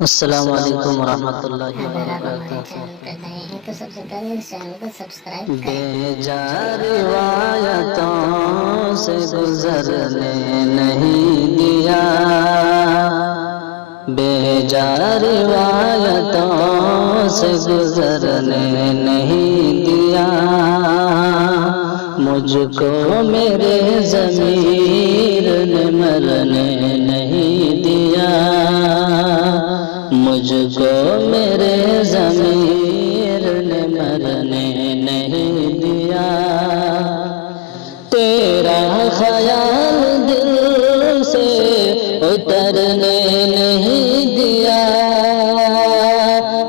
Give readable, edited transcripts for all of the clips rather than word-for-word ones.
السلام علیکم ورحمۃ اللہ اگر آپ ہمارے وبرکاتہ۔ چینل پر نئے ہیں تو سب سے پہلے اس چینل کو سبسکرائب کریں۔ بے جا روایتوں سے گزرنے نہیں دیا، بے جا روایتوں سے گزرنے نہیں دیا، مجھ کو میرے ضمیر نے مرنے نہیں دیا، مجھ کو میرے ضمیر نے مرنے نہیں دیا، تیرا خیال دل سے اترنے نہیں دیا،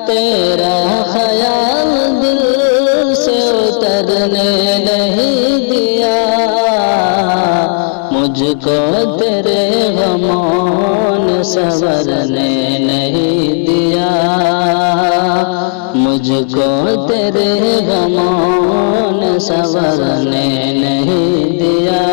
تیرا خیال دل سے اترنے نہیں دیا، مجھ کو تیرے غموں نے سنورنے نہیں دیا، مجھ کو تیرے غموں نے سنورنے نہیں دیا،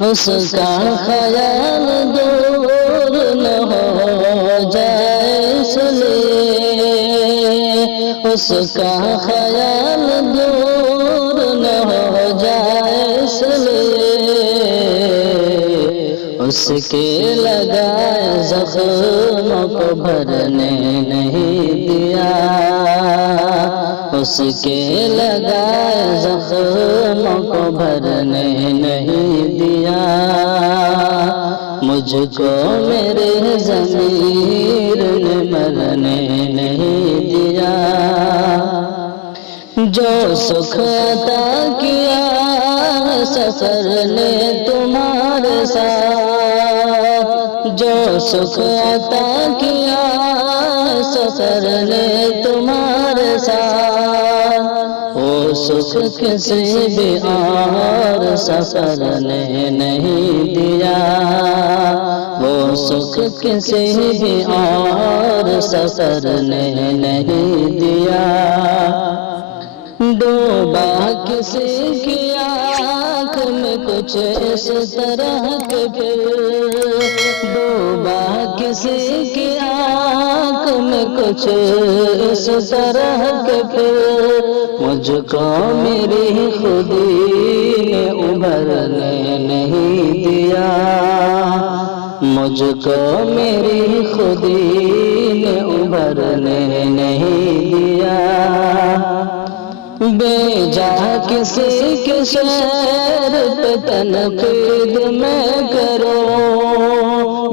اس کا خیال دور نہ ہو جائے اس لیے، اس کا خیال دور نہ ہو جائے اس لیے، اس کے لگائے زخموں کو بھرنے نہیں دیا، اس کے لگائے زخموں کو بھرنے نہیں دیا، مجھ کو میرے ضمیر نے مرنے نہیں دیا، جو سکھ عطا کیا سفر نے تمہارے ساتھ، جو سکھ عطا کیا سفر نے تمہارے ساتھ، وہ سکھ کسی بھی اور سفر نے نہیں دیا، وہ سکھ کسی بھی اور سفر نے نہیں دیا، ڈوبا کسی کی آنکھ میں کچھ اس طرح کے پھر، ڈوبا کسی کی آنکھ میں کچھ اس طرح کے پھر، مجھ کو میری خودی نے ابھرنے نہیں دیا، مجھ کو میری خودی نے ابھرنے نہیں دیا، بے جا کسی کے شعر پہ تنقید میں کرو،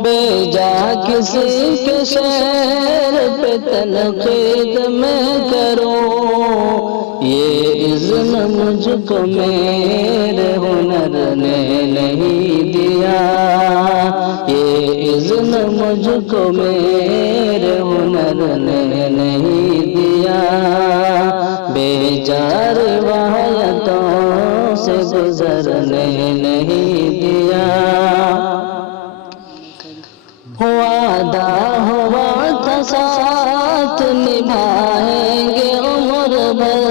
بے جا کسی کے شعر پہ تنقید میں کرو، یہ اذن مجھ کو میرے ہنر نے نہیں دیا، یہ اذن مجھ کو میرے ہنر نے نہیں دیا، بے جا روایتوں سے گزرنے نہیں دیا، وعدہ ہوا تھا ساتھ نبھائیں گے عمر بھر،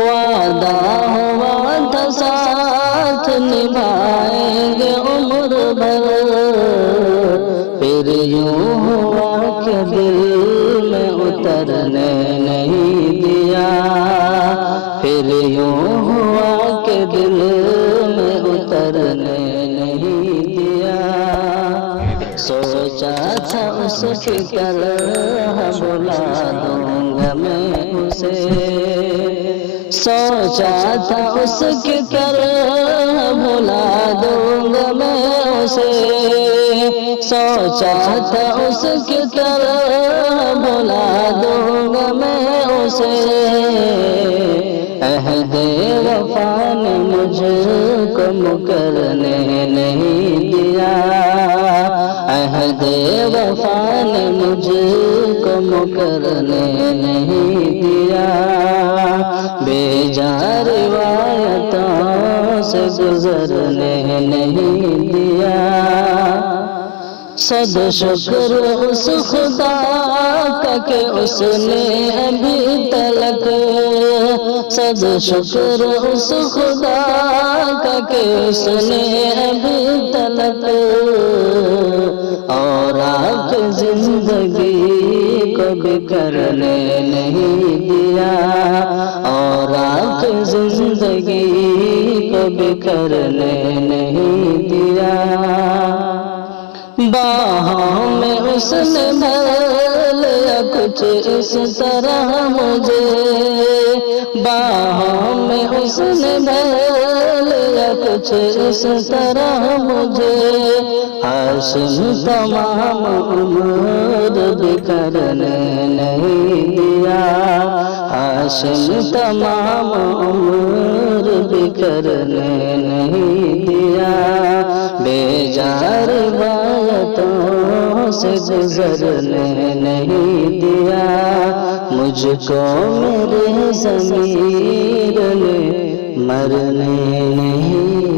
وعدہ ہوا تھا ساتھ نبھائیں گے عمر بھر، پھر یوں ہوا کہ دل میں اترنے نہیں دیا، پھر یوں ہوا کہ دل میں اترنے نہیں دیا، سوچا تھا اس کی طرح بلا دوں گا میں اسے، سوچا تھا اس کی طرح بلا دوں گا میں اسے، سوچا تھا اس کی طرح بلا دوں گا میں اسے، عہد وفا نے مجھ کو مکرنے نہیں دیا، عہد وفا نے مجھ کو مکرنے نہیں دیا، بے جا روایتوں سے گزرنے نہیں دیا، صد شکر اس خدا کا کہ اس نے ابھی تلک، صد شکر اس خدا کا کہ اس نے ابھی تلک، اور کرنے نہیں دیا، اور آپ زندگی کو بھی کرنے نہیں دیا۔ باہوں میں اس نے بھر لیا کچھ اس طرح مجھے، باہوں میں اس نے بھر لیا کچھ اس طرح مجھے، ہاشم تمام عمر بھی کرنے نہیں دیا، ہاشم تمام عمر بھی کرنے نہیں دیا، بیجا روایتوں سے گزرنے نہیں دیا، مجھ کو میرے ضمیر نے مرنے نہیں